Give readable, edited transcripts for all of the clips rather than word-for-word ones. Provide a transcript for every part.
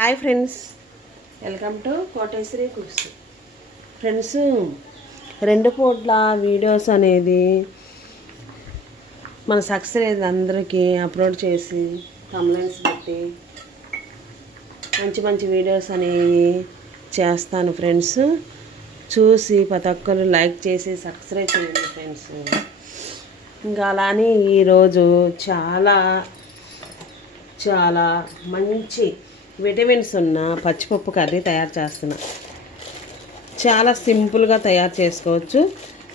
Hi friends, welcome to Koteswari cooks. Friends, 2 పూట్ల videos అనేది మన సక్సెస్ అందరికీ అప్లోడ్ చేసి థంబ్నెయిల్స్ పెట్టి మంచి మంచి వీడియోస్ అనేవి చేస్తాను ఫ్రెండ్స్. చూసి ప్రతి ఒక్కరు లైక్ చేసి సబ్స్క్రైబ్ చేయండి ఫ్రెండ్స్. ఇంకా అలానే ఈరోజు చాలా చాలా మంచి విటమిన్స్ ఉన్న పచ్చిపప్పు కర్రీ తయారు చేస్తున్నా. చాలా సింపుల్గా తయారు చేసుకోవచ్చు.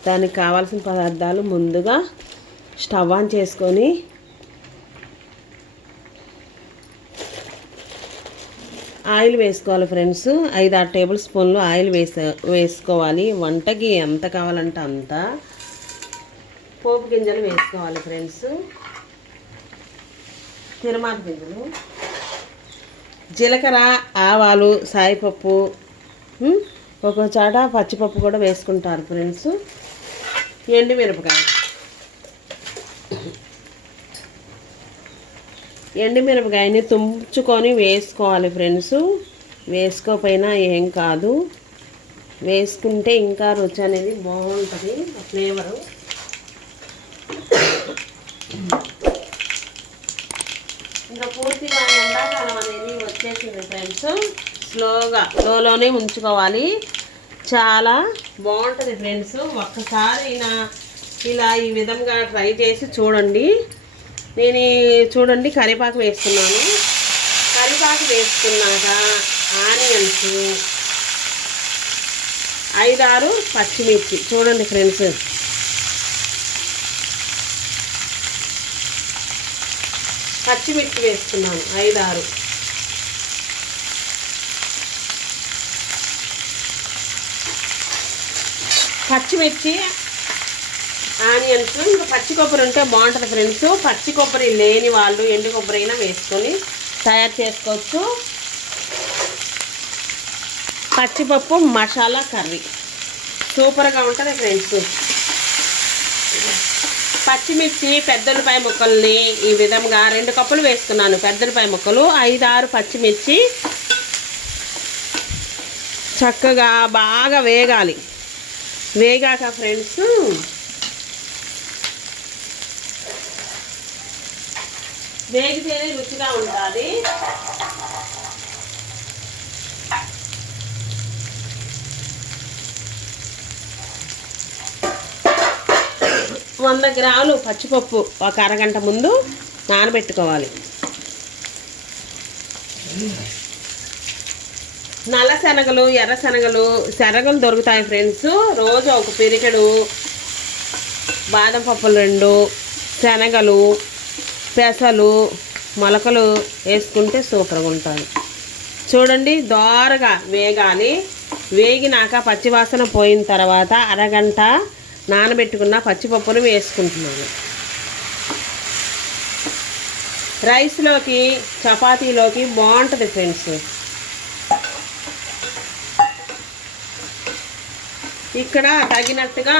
దానికి కావాల్సిన పదార్థాలు ముందుగా స్టవ్ ఆన్ చేసుకొని ఆయిల్ వేసుకోవాలి ఫ్రెండ్స్. 5-6 టేబుల్ స్పూన్లు ఆయిల్ వేసుకోవాలి. వంటకి ఎంత కావాలంటే అంత. పోపు గింజలు వేసుకోవాలి ఫ్రెండ్స్. తిరమాత గింజలు, జీలకర్ర, ఆవాలు, సాయిపప్పు, ఒక చాట పచ్చిపప్పు కూడా వేసుకుంటారు ఫ్రెండ్స్. ఎండుమిరపకాయని తుంచుకొని వేసుకోవాలి ఫ్రెండ్స్. వేసుకోకపోయినా ఏం కాదు, వేసుకుంటే ఇంకా రుచి అనేది బాగుంటుంది, ఫ్లేవరు. ఇంకా పూర్తిగా ఎండాకాలం అనేది వచ్చేసింది ఫ్రెండ్స్. స్లోలోనే ఉంచుకోవాలి. చాలా బాగుంటుంది ఫ్రెండ్స్. ఒక్కసారి ఇలా ఈ విధంగా ట్రై చేసి చూడండి. నేను చూడండి కరివేపాకు వేస్తున్నాను. కరివేపాకు వేసుకున్నాక ఆనియన్స్, 5-6 పచ్చిమిర్చి చూడండి ఫ్రెండ్స్. పచ్చిమిర్చి వేస్తున్నాను 5-6. పచ్చిమిర్చి, ఆనియన్స్. ఇంకా పచ్చి కొబ్బరి ఉంటే బాగుంటుంది ఫ్రెండ్స్. పచ్చి కొబ్బరి లేని వాళ్ళు ఎండు కొబ్బరి అయినా వేసుకొని తయారు చేసుకోవచ్చు. పచ్చిపప్పు మసాలా కర్రీ సూపర్గా ఉంటుంది ఫ్రెండ్స్. పచ్చిమిర్చి, పెద్దలపాయ ముక్కల్ని ఈ విధంగా 2 కప్పులు వేసుకున్నాను. పెద్దలపాయ ముక్కలు 5-6 పచ్చిమిర్చి చక్కగా బాగా వేగాలి. వేగాక ఫ్రెండ్స్ వేగితేనే రుచిగా ఉంటుంది. 100 గ్రాములు పచ్చిపప్పు ఒక అరగంట ముందు నానబెట్టుకోవాలి. నల్ల శనగలు, ఎర్ర శనగలు దొరుకుతాయి ఫ్రెండ్స్. రోజు ఒక పిరికెడు బాదం పప్పులు, 2 శనగలు, పెసలు, మొలకలు వేసుకుంటే సూపర్గా ఉంటుంది. చూడండి దోరగా వేగాలి. వేగినాక పచ్చివాసన పోయిన తర్వాత అరగంట నానబెట్టుకున్న పచ్చిపప్పును వేసుకుంటున్నాను. రైస్లోకి, చపాతీలోకి బాగుంటుంది ఫ్రెండ్స్. ఇక్కడ తగినట్టుగా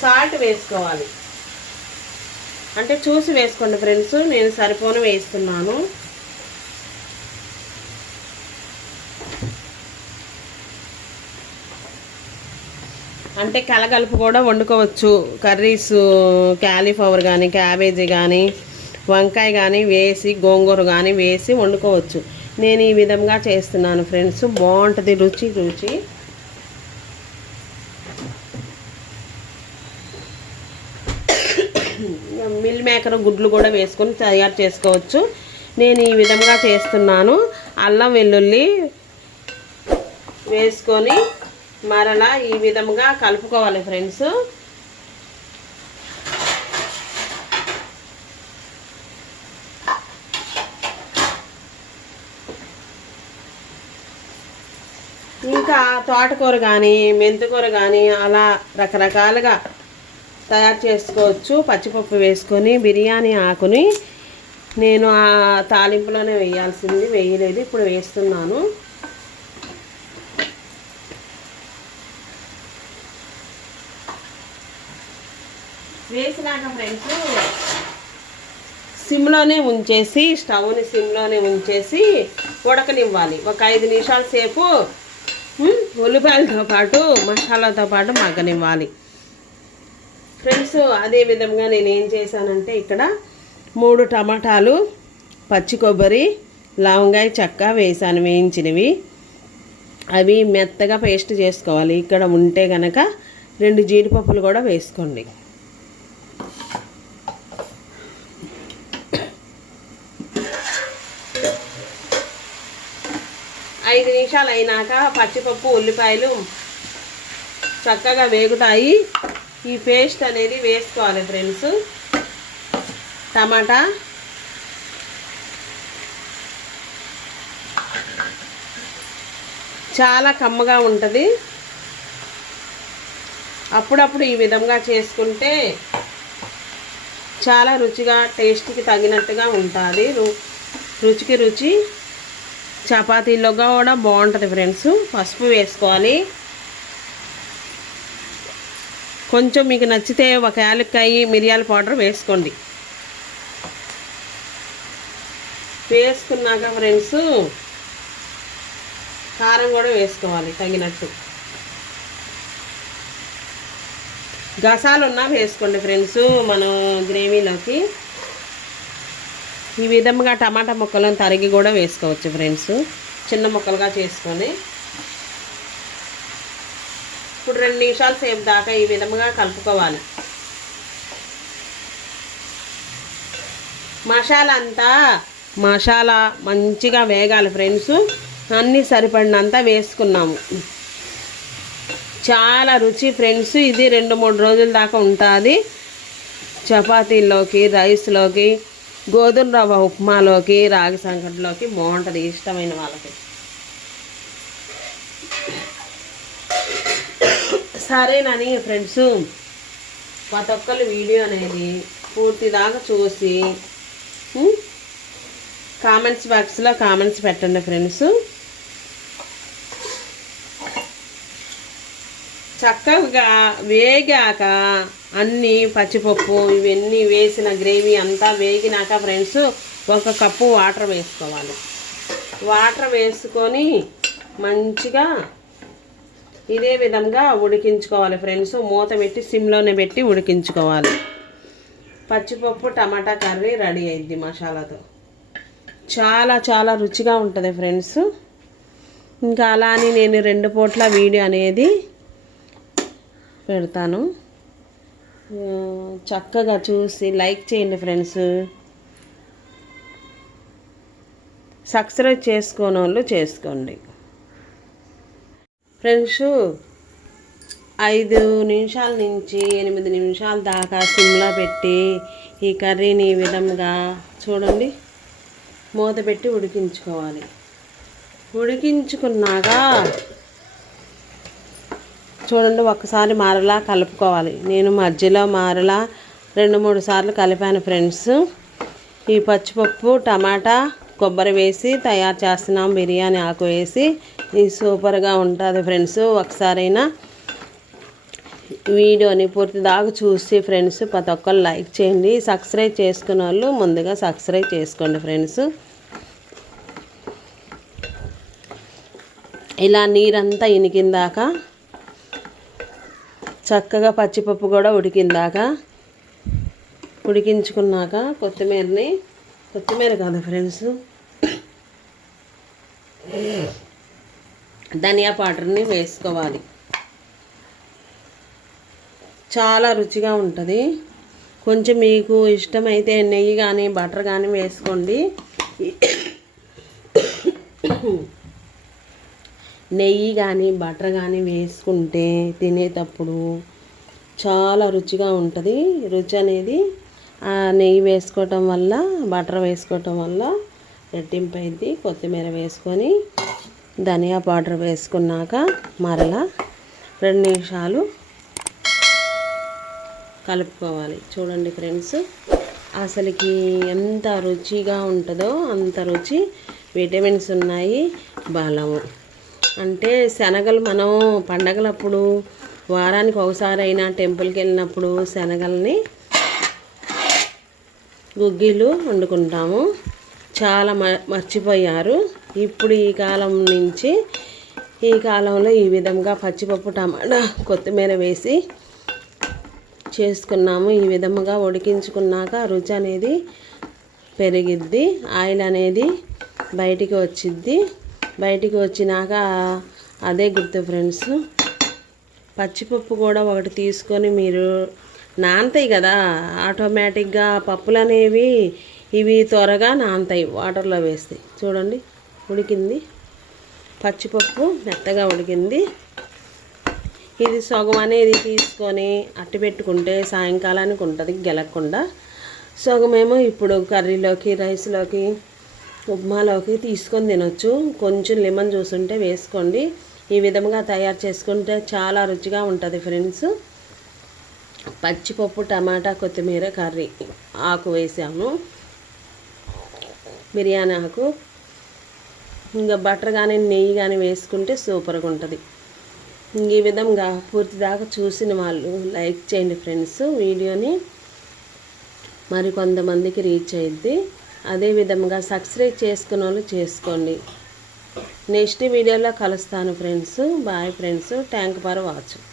సాల్ట్ వేసుకోవాలి. అంటే చూసి వేసుకోండి ఫ్రెండ్స్. నేను సరిపోను వేస్తున్నాను. అంటే కలగలుపు కూడా వండుకోవచ్చు. కర్రీస్, క్యాలీఫ్లవర్ కానీ, క్యాబేజీ కానీ, వంకాయ కానీ వేసి, గోంగూర కానీ వేసి వండుకోవచ్చు. నేను ఈ విధంగా చేస్తున్నాను ఫ్రెండ్స్. బాగుంటుంది రుచి. మిల్ మేకర్ గుడ్లు కూడా వేసుకొని తయారు చేసుకోవచ్చు. నేను ఈ విధంగా చేస్తున్నాను. అల్లం వెల్లుల్లి వేసుకొని మరలా ఈ విధంగా కలుపుకోవాలి ఫ్రెండ్స్. ఇంకా తోటకూర కానీ, మెంతికూర కానీ అలా రకరకాలుగా తయారు చేసుకోవచ్చు. పచ్చిపప్పు వేసుకొని బిర్యానీ ఆకుని నేను ఆ తాలింపులోనే వేయాల్సింది, వేయలేదు, ఇప్పుడు వేస్తున్నాను. వేసినాక ఫ్రెండ్స్ సిమ్లోనే ఉంచేసి స్టవ్ని సిమ్లోనే ఉంచేసి ఉడకనివ్వాలి. ఒక 5 నిమిషాల సేపు ఉల్లిపాయలతో పాటు మసాలాతో పాటు మగ్గనివ్వాలి ఫ్రెండ్స్. అదే విధంగా నేను ఏం చేశానంటే ఇక్కడ 3 టమాటాలు, పచ్చి కొబ్బరి, లవంగాయ చెక్క వేసాను వేయించినవి. అవి మెత్తగా పేస్ట్ చేసుకోవాలి. ఇక్కడ ఉంటే కనుక 2 జీడిపప్పులు కూడా వేసుకోండి. ఐదు నిమిషాలు అయినాక పచ్చిపప్పు ఉల్లిపాయలు చక్కగా వేగుతాయి. ఈ పేస్ట్ అనేది వేసుకోవాలి ఫ్రెండ్స్. టమాటా, చాలా కమ్మగా ఉంటుంది. అప్పుడప్పుడు ఈ విధంగా చేసుకుంటే చాలా రుచిగా టేస్ట్కి తగినట్టుగా ఉంటుంది. రుచికి రుచి. చపాతీలో కూడా బాగుంటుంది ఫ్రెండ్స్. పసుపు వేసుకోవాలి. కొంచెం మీకు నచ్చితే ఒక యాలక్కాయ, మిరియాల పౌడర్ వేసుకోండి. వేసుకున్నాక ఫ్రెండ్స్ కారం కూడా వేసుకోవాలి తగినట్టు. గసాలు ఉన్నా వేసుకోండి ఫ్రెండ్స్ మనం గ్రేవీలోకి. ఈ విధంగా టమాటా ముక్కలను తరిగి కూడా వేసుకోవచ్చు ఫ్రెండ్స్, చిన్న ముక్కలుగా చేసుకొని. ఇప్పుడు 2 నిమిషాల సేపు దాకా ఈ విధంగా కలుపుకోవాలి. మసాలా మంచిగా వేగాలి ఫ్రెండ్స్. అన్నీ సరిపడినంత వేసుకున్నాము. చాలా రుచి ఫ్రెండ్స్. ఇది 2-3 రోజుల దాకా ఉంటుంది. చపాతీల్లోకి, రైస్లోకి, గోధుమ రవ్వ ఉప్మాలోకి, రాగి సంకటిలోకి బాగుంటుంది ఇష్టమైన వాళ్ళకి. సరేనని ఫ్రెండ్స్ ప్రతి ఒక్కరు వీడియో అనేది పూర్తి దాకా చూసి కామెంట్స్ బాక్స్లో కామెంట్స్ పెట్టండి ఫ్రెండ్స్. చక్కగా వేగాక అన్నీ పచ్చిపప్పు ఇవన్నీ వేసిన గ్రేవీ అంతా వేగినాక ఫ్రెండ్స్ 1 కప్పు వాటర్ వేసుకోవాలి. వాటర్ వేసుకొని మంచిగా ఇదే విధంగా ఉడికించుకోవాలి ఫ్రెండ్స్. మూత పెట్టి సిమ్లోనే పెట్టి ఉడికించుకోవాలి. పచ్చిపప్పు టమాటా కర్రీ రెడీ అయింది మసాలాతో. చాలా చాలా రుచిగా ఉంటుంది ఫ్రెండ్స్. ఇంకా అలా అని నేను 2 పూట్ల వీడియో అనేది పెడతాను. చక్కగా చూసి లైక్ చేయండి ఫ్రెండ్స్. సబ్స్క్రైబ్ చేసుకోని వాళ్ళు చేసుకోండి ఫ్రెండ్స్. 5 నిమిషాల నుంచి 8 నిమిషాల దాకా సిమ్లో పెట్టి ఈ కర్రీని ఈ విధంగా చూడండి మూత పెట్టి ఉడికించుకోవాలి. ఉడికించుకున్నాక చూడండి ఒక్కసారి మారలా కలుపుకోవాలి. నేను మధ్యలో మారలా 2-3 సార్లు కలిపాను ఫ్రెండ్స్. ఈ పచ్చిపప్పు టమాటా కొబ్బరి వేసి తయారు చేస్తున్నాం. బిర్యానీ ఆకు వేసి ఇది సూపర్గా ఉంటుంది ఫ్రెండ్స్. ఒకసారైనా వీడియోని పూర్తి దాకా చూసి ఫ్రెండ్స్ ప్రతి ఒక్కరు లైక్ చేయండి. సబ్స్క్రైబ్ చేసుకున్న వాళ్ళు ముందుగా సబ్స్క్రైబ్ చేసుకోండి ఫ్రెండ్స్. ఇలా నీరంతా ఇనికిందాక చక్కగా పచ్చిపప్పు కూడా ఉడికించుకున్నాక కొత్తిమీర కాదు ఫ్రెండ్స్ ధనియా పౌడర్ని వేసుకోవాలి. చాలా రుచిగా ఉంటుంది. కొంచెం మీకు ఇష్టమైతే నెయ్యి కానీ బటర్ కానీ వేసుకోండి. నెయ్యి కానీ బటర్ కానీ వేసుకుంటే తినేటప్పుడు చాలా రుచిగా ఉంటుంది. రుచి అనేది నెయ్యి వేసుకోవటం వల్ల బటర్ వేసుకోవటం వల్ల రెట్టింపు అయింది. కొత్తిమీర వేసుకొని ధనియా పౌడర్ వేసుకున్నాక మరలా 2 నిమిషాలు కలుపుకోవాలి. చూడండి ఫ్రెండ్స్ అసలుకి ఎంత రుచిగా ఉంటుందో అంత రుచి. విటమిన్స్ ఉన్నాయి, బలము. అంటే శనగలు మనం పండగలప్పుడు వారానికి ఒకసారి అయినా టెంపుల్కి వెళ్ళినప్పుడు శనగల్ని గుగ్గిళ్ళు వండుకుంటాము. చాలా మర్చిపోయారు. ఇప్పుడు ఈ కాలంలో ఈ విధంగా పచ్చిపప్పు, టమాటా, కొత్తిమీర వేసి చేసుకున్నాము. ఈ విధముగా ఉడికించుకున్నాక రుచి అనేది పెరిగిద్ది, ఆయిల్ అనేది బయటికి వచ్చిద్ది. బయటికి వచ్చినాక అదే గుర్తు ఫ్రెండ్స్, పచ్చిపప్పు కూడా ఒకటి తీసుకొని మీరు నానతాయి కదా ఆటోమేటిక్గా పప్పులు అనేవి ఇవి త్వరగా నానతాయి వాటర్లో వేస్తే. చూడండి ఉడికింది, పచ్చిపప్పు మెత్తగా ఉడికింది. ఇది సగం అనేది తీసుకొని అట్టి పెట్టుకుంటే సాయంకాలానికి ఉంటుంది గెలకుండా. సగమేమో ఇప్పుడు కర్రీలోకి, రైస్లోకి, ఉప్మాలోకి తీసుకొని తినొచ్చు. కొంచెం లెమన్ జ్యూస్ ఉంటే వేసుకోండి. ఈ విధంగా తయారు చేసుకుంటే చాలా రుచిగా ఉంటుంది ఫ్రెండ్స్. పచ్చిపప్పు, టమాటా, కొత్తిమీర కర్రీ ఆకు వేసాము, బిర్యానీ ఆకు. ఇంకా బటర్ కానీ నెయ్యి కానీ వేసుకుంటే సూపర్గా ఉంటుంది. ఈ విధంగా పూర్తి దాకా చూసిన వాళ్ళు లైక్ చేయండి ఫ్రెండ్స్. వీడియోని మరి కొంతమందికి రీచ్ అయ్యిద్ది. అదే విధంగా సబ్స్క్రైబ్ చేసుకున్న వాళ్ళు చేసుకోండి. నెక్స్ట్ వీడియోలో కలుస్తాను friends. Bye friends. Thank for watching.